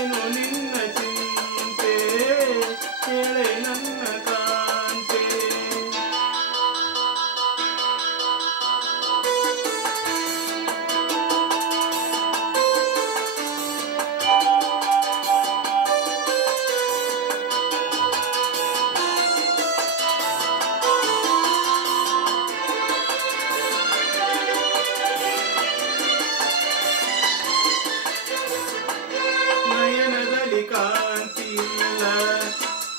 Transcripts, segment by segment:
ಏನು ನಿನ್ನ ಚಿಂತೆ ಕೇಳೆ ನನ್ನ ಕಾಂತೆ. ನಯನದಲ್ಲಿ ಕಾಂತಿ ಇಲ್ಲ,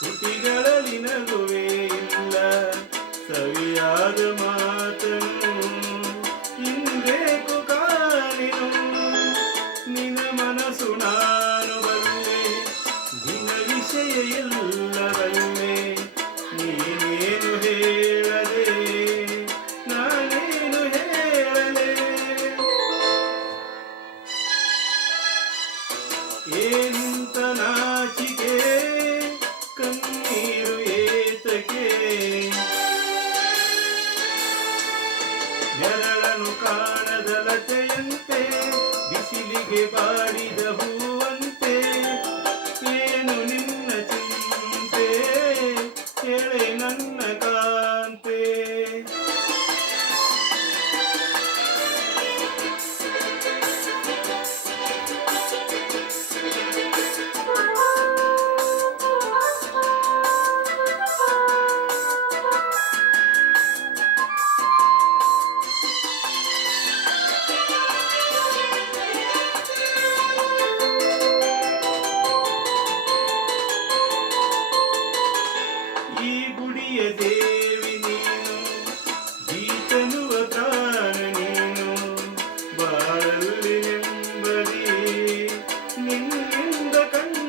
ತುಟಿಗಳಲ್ಲಿ ನಗುವೇ ಇಲ್ಲ, ಸವಿಯಾದ ಮಾತನು ಇಂದೇಕು ಕಾಣೆನು. ನಿನ ಮನಸ್ಸು ನಾನು ಬಲ್ಲೆ, ನಿನ ವಿಷಯ ಎಲ್ಲ ಬಲ್ಲೆ. ನೀನೇನು ಹೇಳದೆ ನಾನೇನು ಹೇಳಲೆ. ಏನಿಂತ ನಾಚಿಕೆ ಕಣ್ಣೀರು ಏತಕೆ. ನೆರಳನು ಕಾಣದ ಲತೆಯಂತೆ, ಬಿಸಿಲಿಗೆ ಬಾಡಿದ ಹೂವಂತೆ. ಏನು ನಿನ್ನ ಚಿಂತೆ ಕೇಳೆ ನನ್ನ ಕಾಂತೆ. ಈ ಗುಡಿಯ ದೇವಿ ನೀನು, ಗೀತನುವ ಪ್ರಾಣ ನೀನು. ಬಾಳಲ್ಲಿ ನೆಮ್ಮದಿ ನಿನ್ನಿಂದ ಕಂಡು